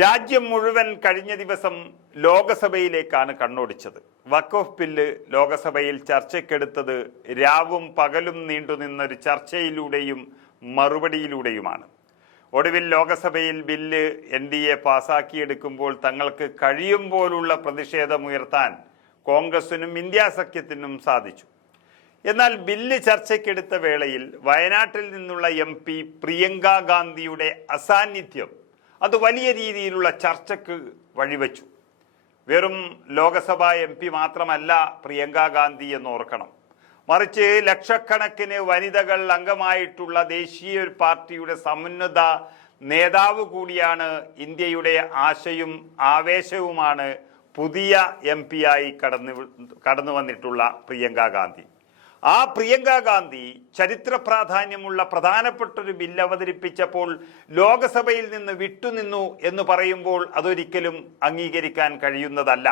രാജ്യം മുഴുവൻ കഴിഞ്ഞ ദിവസം ലോകസഭയിലേക്കാണ് കണ്ണോടിച്ചത്. വഖഫ് ബില്ല് ലോകസഭയിൽ ചർച്ചയ്ക്കെടുത്തത് രാവും പകലും നീണ്ടുനിന്നൊരു ചർച്ചയിലൂടെയും മറുപടിയിലൂടെയുമാണ്. ഒടുവിൽ ലോകസഭയിൽ ബില്ല് NDA പാസാക്കിയെടുക്കുമ്പോൾ തങ്ങൾക്ക് കഴിയും പോലുള്ള പ്രതിഷേധമുയർത്താൻ കോൺഗ്രസിനും ഇന്ത്യ സഖ്യത്തിനും സാധിച്ചു. എന്നാൽ ബില്ല് ചർച്ചയ്ക്കെടുത്ത വേളയിൽ വയനാട്ടിൽ നിന്നുള്ള MP പ്രിയങ്ക ഗാന്ധിയുടെ അസാന്നിധ്യം അത് വലിയ രീതിയിലുള്ള ചർച്ചയ്ക്ക് വഴിവെച്ചു. വെറും ലോകസഭാ MP മാത്രമല്ല പ്രിയങ്ക ഗാന്ധി എന്ന് ഓർക്കണം, മറിച്ച് ലക്ഷക്കണക്കിന് വനിതകൾ അംഗമായിട്ടുള്ള ദേശീയ പാർട്ടിയുടെ സമുന്നത നേതാവ് കൂടിയാണ്. ഇന്ത്യയുടെ ആശയും ആവേശവുമാണ് പുതിയ MP ആയി കടന്നു വന്നിട്ടുള്ള പ്രിയങ്ക ഗാന്ധി. ആ പ്രിയങ്ക ഗാന്ധി ചരിത്ര പ്രാധാന്യമുള്ള പ്രധാനപ്പെട്ട ഒരു ബില്ല് അവതരിപ്പിച്ചപ്പോൾ ലോകസഭയിൽ നിന്ന് വിട്ടുനിന്നു എന്ന് പറയുമ്പോൾ അതൊരിക്കലും അംഗീകരിക്കാൻ കഴിയുന്നതല്ല.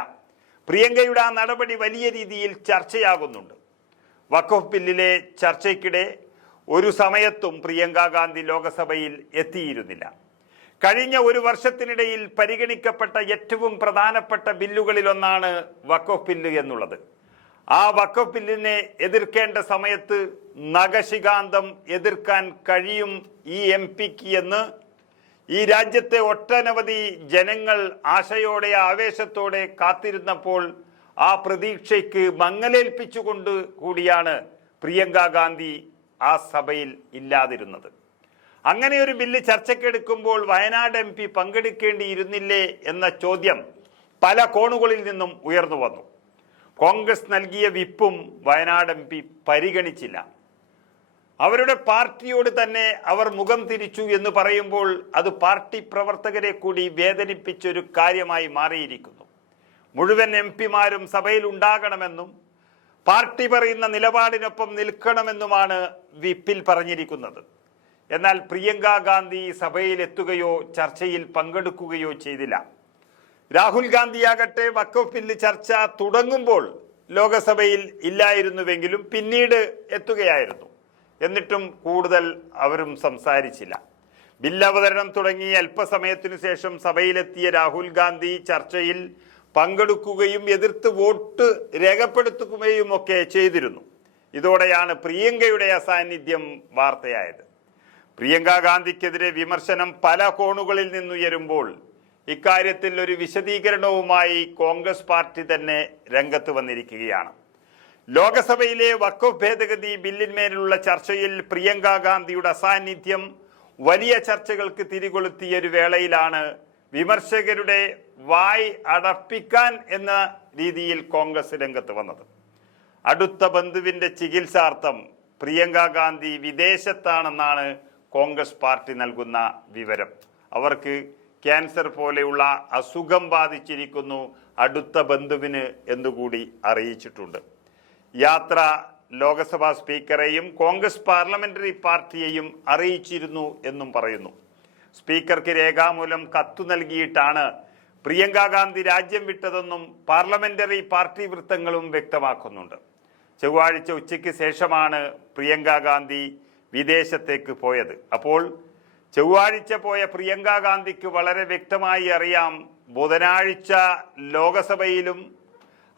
പ്രിയങ്കയുടെ ആ നടപടി വലിയ രീതിയിൽ ചർച്ചയാകുന്നുണ്ട്. വഖഫ് ബില്ലിലെ ചർച്ചയ്ക്കിടെ ഒരു സമയത്തും പ്രിയങ്ക ഗാന്ധി ലോകസഭയിൽ എത്തിയിരുന്നില്ല. കഴിഞ്ഞ ഒരു വർഷത്തിനിടയിൽ പരിഗണിക്കപ്പെട്ട ഏറ്റവും പ്രധാനപ്പെട്ട ബില്ലുകളിലൊന്നാണ് വഖഫ് ബില്ല് എന്നുള്ളത്. ആ വഖഫ് ബില്ലിനെ എതിർക്കേണ്ട സമയത്ത് നഖശികാന്തം എതിർക്കാൻ കഴിയും ഈ MP-ക്ക് എന്ന് ഈ രാജ്യത്തെ ഒട്ടനവധി ജനങ്ങൾ ആശയോടെ ആവേശത്തോടെ കാത്തിരുന്നപ്പോൾ ആ പ്രതീക്ഷയ്ക്ക് മങ്ങലേൽപ്പിച്ചുകൊണ്ട് കൂടിയാണ് പ്രിയങ്ക ഗാന്ധി ആ സഭയിൽ ഇല്ലാതിരുന്നത്. അങ്ങനെ ഒരു ബില്ല് ചർച്ചയ്ക്കെടുക്കുമ്പോൾ വയനാട് MP പങ്കെടുക്കേണ്ടിയിരുന്നില്ലേ എന്ന ചോദ്യം പല കോണുകളിൽ നിന്നും ഉയർന്നു വന്നു. കോൺഗ്രസ് നൽകിയ വിപ്പും വയനാട് MP പരിഗണിച്ചില്ല. അവരുടെ പാർട്ടിയോട് തന്നെ അവർ മുഖം തിരിച്ചു എന്ന് പറയുമ്പോൾ അത് പാർട്ടി പ്രവർത്തകരെ കൂടി വേദനിപ്പിച്ചൊരു കാര്യമായി മാറിയിരിക്കുന്നു. മുഴുവൻ MP-മാരും സഭയിൽ ഉണ്ടാകണമെന്നും പാർട്ടി പറയുന്ന നിലപാടിനൊപ്പം നിൽക്കണമെന്നുമാണ് വിപ്പിൽ പറഞ്ഞിരിക്കുന്നത്. എന്നാൽ പ്രിയങ്ക ഗാന്ധി സഭയിൽ എത്തുകയോ ചർച്ചയിൽ പങ്കെടുക്കുകയോ ചെയ്തില്ല. രാഹുൽ ഗാന്ധിയാകട്ടെ വഖഫ് ബില്ല് ചർച്ച തുടങ്ങുമ്പോൾ ലോകസഭയിൽ ഇല്ലായിരുന്നുവെങ്കിലും പിന്നീട് എത്തുകയായിരുന്നു. എന്നിട്ടും കൂടുതൽ അവരും സംസാരിച്ചില്ല. ബില്ല് അവതരണം തുടങ്ങി അല്പസമയത്തിനു ശേഷം സഭയിലെത്തിയ രാഹുൽ ഗാന്ധി ചർച്ചയിൽ പങ്കെടുക്കുകയും എതിർത്ത് വോട്ട് രേഖപ്പെടുത്തുകയും ഒക്കെ ചെയ്തിരുന്നു. ഇതോടെയാണ് പ്രിയങ്കയുടെ അസാന്നിധ്യം വാർത്തയായത്. പ്രിയങ്ക ഗാന്ധിക്കെതിരെ വിമർശനം പല കോണുകളിൽ നിന്നുയരുമ്പോൾ ഇക്കാര്യത്തിൽ ഒരു വിശദീകരണവുമായി കോൺഗ്രസ് പാർട്ടി തന്നെ രംഗത്ത് വന്നിരിക്കുകയാണ്. ലോകസഭയിലെ വഖഫ് ഭേദഗതി ബില്ലിന്മേലുള്ള ചർച്ചയിൽ പ്രിയങ്ക ഗാന്ധിയുടെ അസാന്നിധ്യം വലിയ ചർച്ചകൾക്ക് തിരികൊളുത്തിയ ഒരു വേളയിലാണ് വിമർശകരുടെ വായ് അടപ്പിക്കാൻ എന്ന രീതിയിൽ കോൺഗ്രസ് രംഗത്ത് വന്നത്. അടുത്ത ബന്ധുവിന്റെ ചികിത്സാർത്ഥം പ്രിയങ്ക ഗാന്ധി വിദേശത്താണെന്നാണ് കോൺഗ്രസ് പാർട്ടി നൽകുന്ന വിവരം. അവർക്ക് ക്യാൻസർ പോലെയുള്ള അസുഖം ബാധിച്ചിരിക്കുന്നു അടുത്ത ബന്ധുവിന് എന്നുകൂടി അറിയിച്ചിട്ടുണ്ട്. യാത്ര ലോകസഭാ സ്പീക്കറെയും കോൺഗ്രസ് പാർലമെന്ററി പാർട്ടിയെയും അറിയിച്ചിരുന്നു എന്നും പറയുന്നു. സ്പീക്കർക്ക് രേഖാമൂലം കത്തു നൽകിയിട്ടാണ് പ്രിയങ്ക ഗാന്ധി രാജ്യം വിട്ടതെന്നും പാർലമെന്ററി പാർട്ടി വൃത്തങ്ങളും വ്യക്തമാക്കുന്നുണ്ട്. ചൊവ്വാഴ്ച ഉച്ചയ്ക്ക് ശേഷമാണ് പ്രിയങ്ക ഗാന്ധി വിദേശത്തേക്ക് പോയത്. അപ്പോൾ ചൊവ്വാഴ്ച പോയ പ്രിയങ്ക ഗാന്ധിക്ക് വളരെ വ്യക്തമായി അറിയാം ബുധനാഴ്ച ലോകസഭയിലും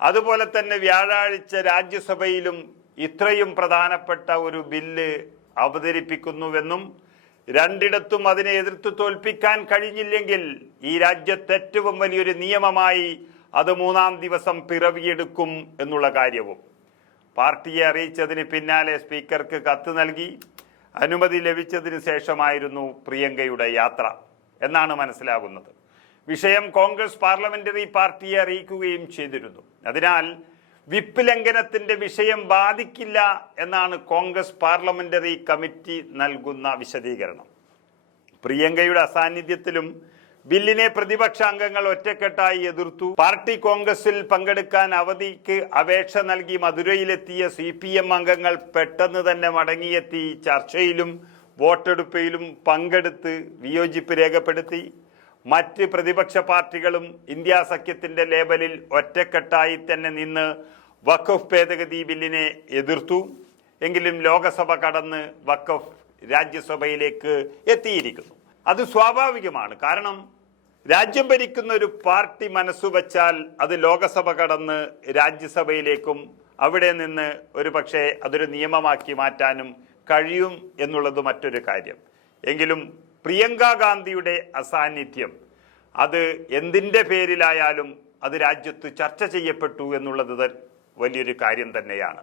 അതുപോലെ തന്നെ വ്യാഴാഴ്ച രാജ്യസഭയിലും ഇത്രയും പ്രധാനപ്പെട്ട ഒരു ബില്ല് അവതരിപ്പിക്കുന്നുവെന്നും രണ്ടിടത്തും അതിനെ എതിർത്ത് തോൽപ്പിക്കാൻ കഴിഞ്ഞില്ലെങ്കിൽ ഈ രാജ്യത്ത് ഏറ്റവും വലിയൊരു നിയമമായി അത് 3-ാം ദിവസം പിറവിയെടുക്കും എന്നുള്ള കാര്യവും. പാർട്ടിയെ അറിയിച്ചതിന് പിന്നാലെ സ്പീക്കർക്ക് കത്ത് നൽകി അനുമതി ലഭിച്ചതിന് ശേഷമായിരുന്നു പ്രിയങ്കയുടെ യാത്ര എന്നാണ് മനസ്സിലാകുന്നത്. വിഷയം കോൺഗ്രസ് പാർലമെന്ററി പാർട്ടിയെ അറിയിക്കുകയും ചെയ്തിരുന്നു. അതിനാൽ വിപ്പ് ലംഘനത്തിന്റെ വിഷയം ബാധിക്കില്ല എന്നാണ് കോൺഗ്രസ് പാർലമെന്ററി കമ്മിറ്റി നൽകുന്ന വിശദീകരണം. പ്രിയങ്കയുടെ അസാന്നിധ്യത്തിലും ബില്ലിനെ പ്രതിപക്ഷ അംഗങ്ങൾ ഒറ്റക്കെട്ടായി എതിർത്തു. പാർട്ടി കോൺഗ്രസിൽ പങ്കെടുക്കാൻ അവധിക്ക് അപേക്ഷ നൽകി മധുരയിലെത്തിയ CPM അംഗങ്ങൾ പെട്ടെന്ന് തന്നെ മടങ്ങിയെത്തി ചർച്ചയിലും വോട്ടെടുപ്പിലും പങ്കെടുത്ത് വിയോജിപ്പ് രേഖപ്പെടുത്തി. മറ്റ് പ്രതിപക്ഷ പാർട്ടികളും ഇന്ത്യ സഖ്യത്തിന്റെ ലേബലിൽ ഒറ്റക്കെട്ടായി തന്നെ നിന്ന് വഖഫ് ഭേദഗതി ബില്ലിനെ എതിർത്തു. എങ്കിലും ലോകസഭ കടന്ന് വഖഫ് രാജ്യസഭയിലേക്ക് എത്തിയിരിക്കുന്നു. അത് സ്വാഭാവികമാണ്. കാരണം രാജ്യം ഭരിക്കുന്ന ഒരു പാർട്ടി മനസ്സുവെച്ചാൽ അത് ലോകസഭ കടന്ന് രാജ്യസഭയിലേക്കും അവിടെ നിന്ന് ഒരു പക്ഷേ അതൊരു നിയമമാക്കി മാറ്റാനും കഴിയും എന്നുള്ളത് മറ്റൊരു കാര്യം. എങ്കിലും പ്രിയങ്ക ഗാന്ധിയുടെ അസാന്നിധ്യം അത് എന്തിൻ്റെ പേരിലായാലും അത് രാജ്യത്ത് ചർച്ച ചെയ്യപ്പെട്ടു എന്നുള്ളത് വലിയൊരു കാര്യം തന്നെയാണ്.